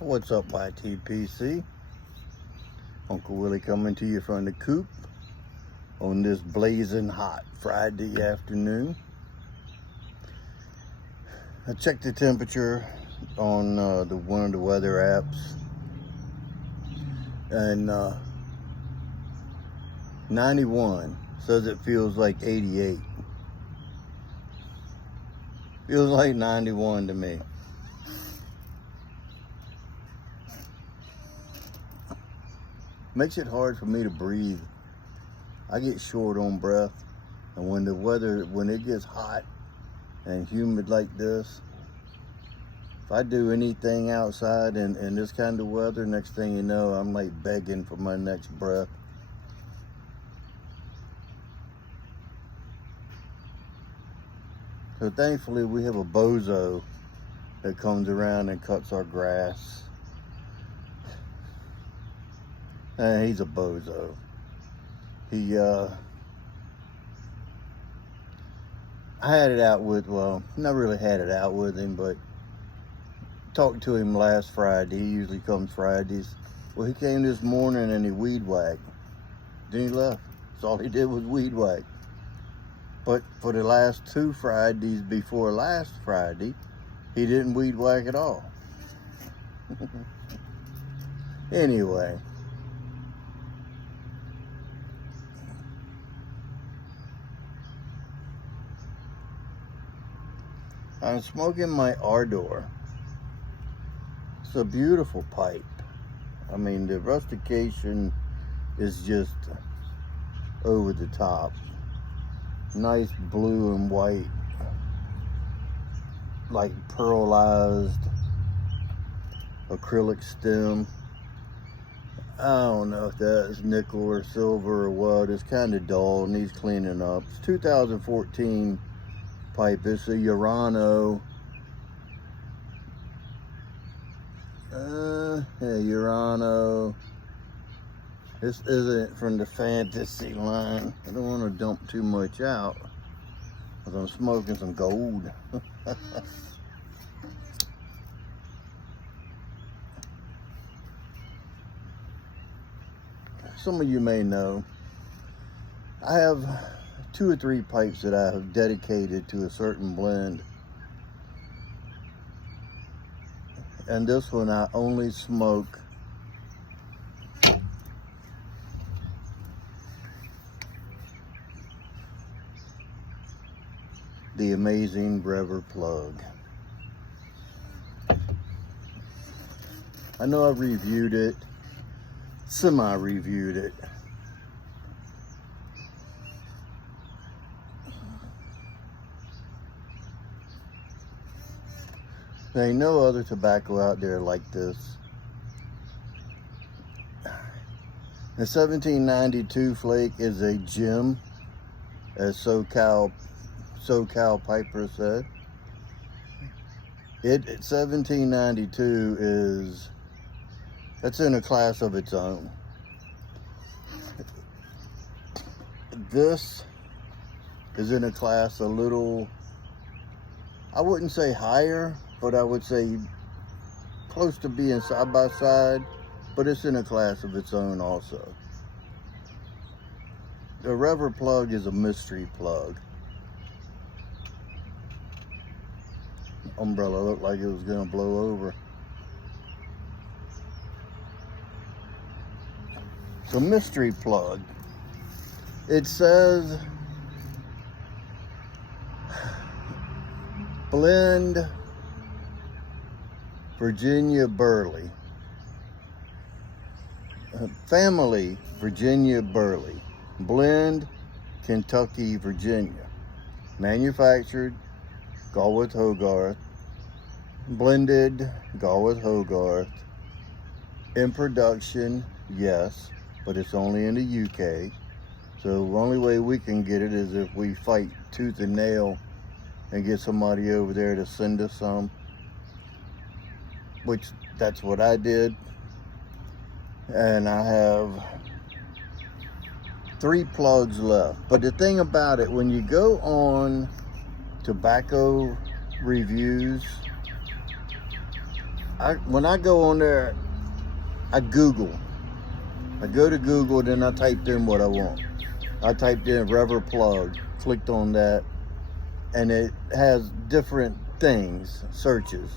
What's up, YTPC? Uncle Willie coming to you from the coop on this blazing hot Friday afternoon. I checked the temperature on one of the weather apps, and 91 says it feels like 88. Feels like 91 to me. Makes it hard for me to breathe. I get short on breath, and when it gets hot and humid like this, if I do anything outside in this kind of weather, next thing you know, I'm like begging for my next breath. So thankfully we have a bozo that comes around and cuts our grass. And he's a bozo. I had it out with, well, not really had it out with him, but talked to him last Friday. He usually comes Fridays. Well, he came this morning and he weed whacked. Then he left. So all he did was weed whack. But for the last 2 Fridays before last Friday, he didn't weed whack at all. Anyway. I'm smoking my Ardor. It's a beautiful pipe. I mean, the rustication is just over the top. Nice blue and white, like pearlized acrylic stem. I don't know if that's nickel or silver or what. It's kind of dull, needs cleaning up. It's 2014 pipe. It's a Urano. Urano. This isn't from the fantasy line. I don't want to dump too much out because I'm smoking some gold. Some of you may know, I have 2 or 3 pipes that I have dedicated to a certain blend. And this one I only smoke the amazing Revor plug. I know I've reviewed it, semi-reviewed it. There ain't no other tobacco out there like this. The 1792 flake is a gem, as SoCal Piper said. 1792 is, that's in a class of its own. This is in a class a little, I wouldn't say higher, but I would say close to being side by side, but it's in a class of its own also. The Revor plug is a mystery plug. Umbrella looked like it was gonna blow over. So mystery plug. It says blend Virginia Burley, family Virginia Burley, blend Kentucky Virginia, manufactured Galwith Hogarth, blended Galwith Hogarth, in production, yes, but it's only in the UK. So the only way we can get it is if we fight tooth and nail and get somebody over there to send us some, which that's what I did. And I have 3 plugs left. But the thing about it, when you go on tobacco reviews, when I go on there, I Google. I go to Google, then I typed in what I want. I typed in Revor plug, clicked on that, and it has different things, searches.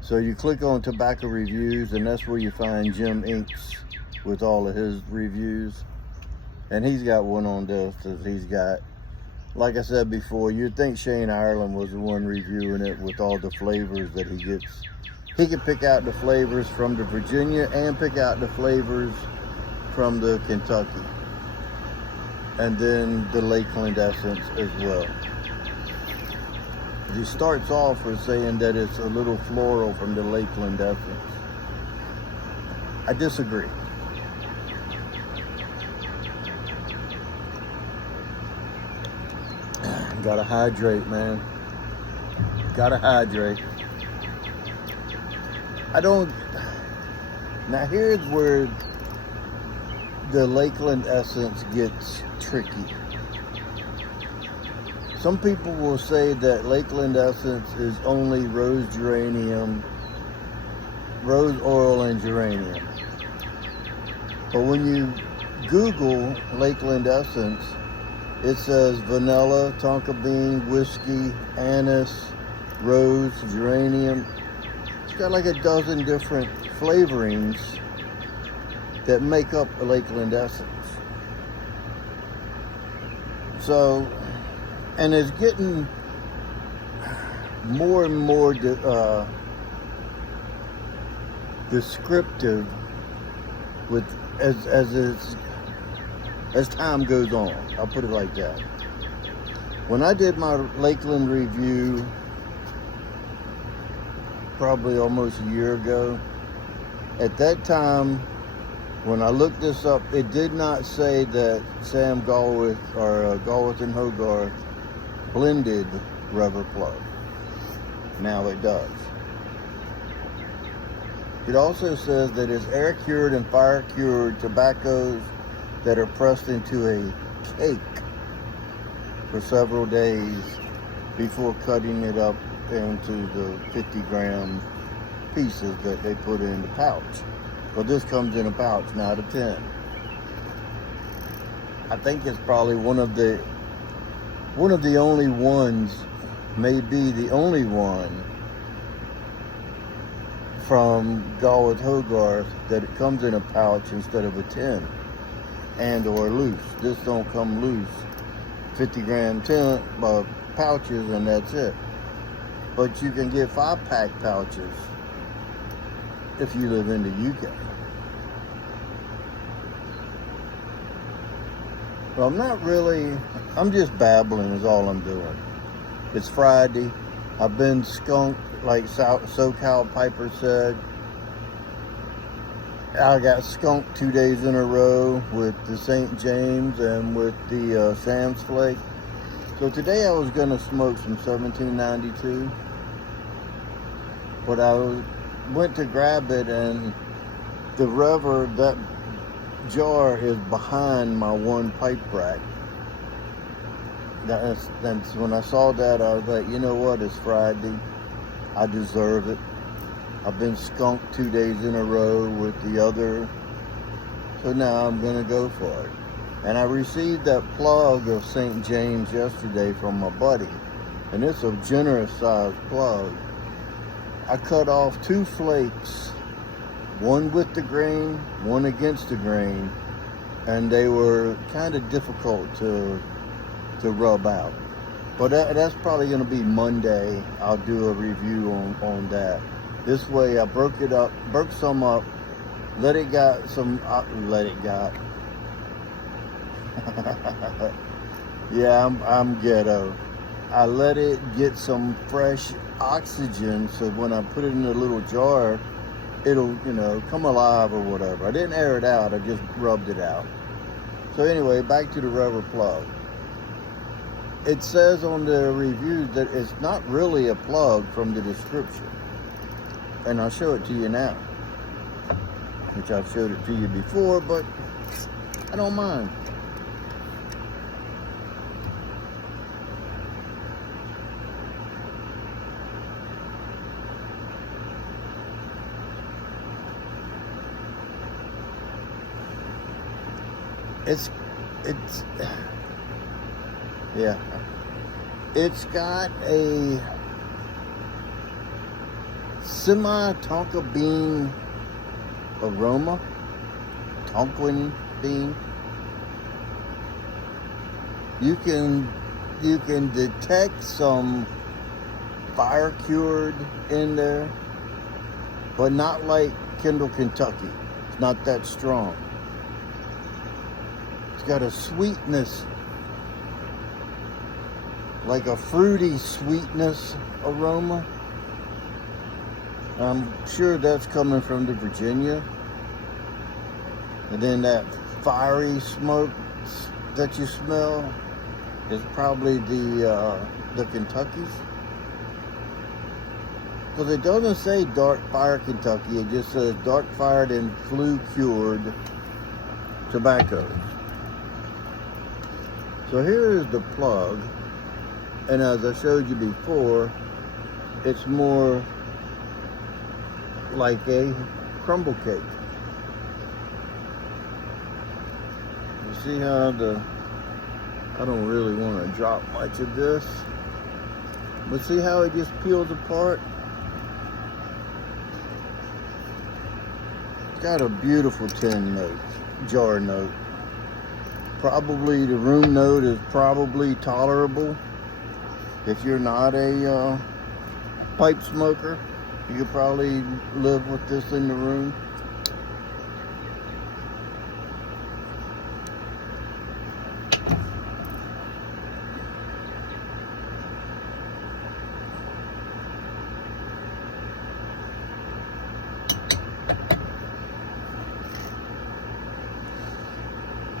So you click on tobacco reviews, and that's where you find Jim Inks with all of his reviews. And he's got one on this that he's got. Like I said before, you'd think Shane Ireland was the one reviewing it with all the flavors that he gets. He can pick out the flavors from the Virginia and pick out the flavors from the Kentucky. And then the Lakeland Essence as well. He starts off with saying that it's a little floral from the Lakeland Essence. I disagree. Gotta hydrate, man. Gotta hydrate. Now here's where the Lakeland Essence gets tricky. Some people will say that Lakeland Essence is only rose geranium, rose oil and geranium. But when you Google Lakeland Essence, it says vanilla, tonka bean, whiskey, anise, rose, geranium. It's got like a dozen different flavorings that make up a Lakeland Essence. So, and it's getting more and more descriptive with as time goes on. I'll put it like that. When I did my Lakeland review probably almost a year ago, at that time when I looked this up, it did not say that Sam Galwith or Galwith and Hogarth blended Revor plug. Now it does. It also says that it's air cured and fire cured tobaccos that are pressed into a cake for several days before cutting it up into the 50-gram pieces that they put in the pouch. Well, this comes in a pouch, not a tin. I think it's probably one of the only ones, maybe the only one from Galwith Hogarth that it comes in a pouch instead of a tin and or loose. This don't come loose. 50-gram tin pouches and that's it. But you can get 5-pack pouches if you live in the UK. Well, I'm just babbling is all I'm doing. It's Friday. I've been skunked, like SoCal Piper said. I got skunked 2 days in a row with the St. James and with the Sam's Flake. So today I was gonna smoke some 1792, but went to grab it and the Revor, that jar is behind my one pipe rack. That's when I saw that, I was like, you know what, it's Friday. I deserve it. I've been skunked 2 days in a row with the other. So now I'm gonna go for it. And I received that plug of St. James yesterday from my buddy. And it's a generous sized plug. I cut off 2 flakes, one with the grain, one against the grain, and they were kind of difficult to rub out. But that's probably gonna be Monday. I'll do a review on that. This way I broke some up, let it got. Yeah, I'm ghetto. I let it get some fresh oxygen, so when I put it in a little jar, it'll, come alive or whatever. I didn't air it out, I just rubbed it out. So anyway, back to the Revor plug. It says on the reviews that it's not really a plug from the description. And I'll show it to you now, which I've showed it to you before, but I don't mind. It's, yeah. It's got a semi-tonka bean aroma, Tonquin bean. You can detect some fire cured in there, but not like Kendall, Kentucky. It's not that strong. It's got a sweetness, like a fruity sweetness aroma. I'm sure that's coming from the Virginia. And then that fiery smoke that you smell is probably the Kentuckies. Because it doesn't say dark fire Kentucky, it just says dark fired and flue cured tobacco. So here is the plug, and as I showed you before, it's more like a crumble cake. You see how I don't really want to drop much of this, but see how it just peels apart? It's got a beautiful tin note, jar note. Probably the room note is probably tolerable. If you're not a pipe smoker, you could probably live with this in the room.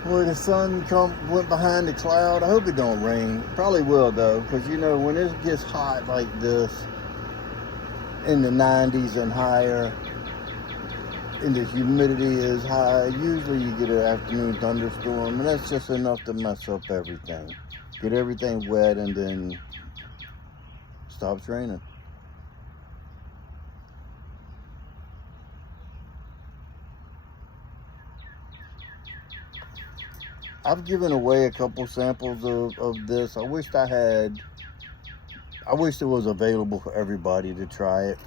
Boy, the sun went behind the cloud. I hope it don't rain. Probably will though, because you know when it gets hot like this, in the 90s and higher, and the humidity is high, usually you get an afternoon thunderstorm, and that's just enough to mess up everything. Get everything wet and then stops raining. I've given away a couple samples of this. I wish it was available for everybody to try it.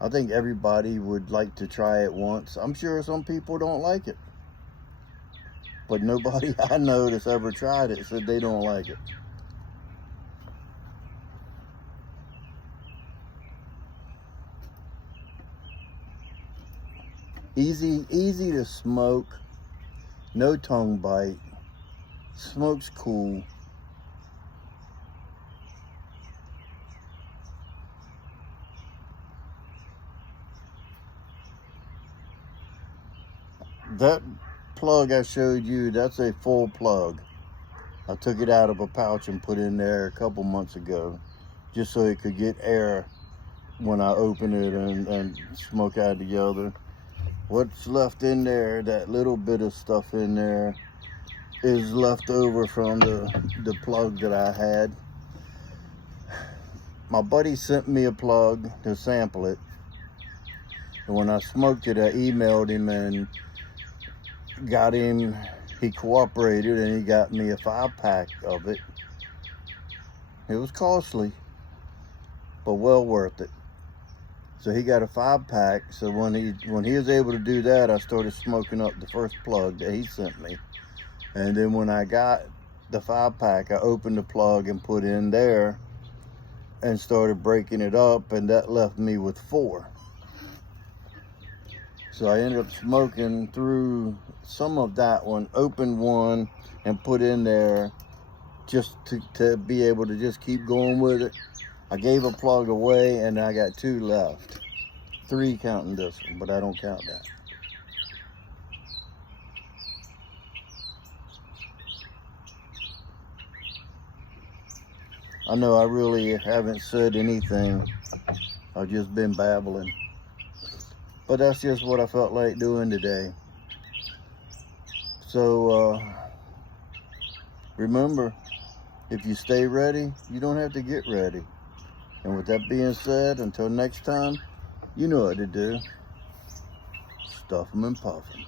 I think everybody would like to try it once. I'm sure some people don't like it, but nobody I know that's ever tried it said they don't like it. Easy to smoke, no tongue bite, smokes cool. That plug I showed you, that's a full plug. I took it out of a pouch and put in there a couple months ago, just so it could get air when I open it and smoke out together. What's left in there, that little bit of stuff in there, is left over from the plug that I had. My buddy sent me a plug to sample it, and when I smoked it, I emailed him and got him, he cooperated and he got me a 5-pack of it. It was costly, but well worth it. So he got a 5-pack. So when he was able to do that, I started smoking up the first plug that he sent me. And then when I got the 5-pack, I opened the plug and put in there and started breaking it up, and that left me with 4. So I ended up smoking through some of that one, opened one and put in there just to be able to just keep going with it. I gave a plug away and I got 2 left. 3 counting this one, but I don't count that. I know I really haven't said anything. I've just been babbling. But that's just what I felt like doing today. So remember, if you stay ready, you don't have to get ready. And with that being said, until next time, you know what to do. Stuff 'em and puff 'em.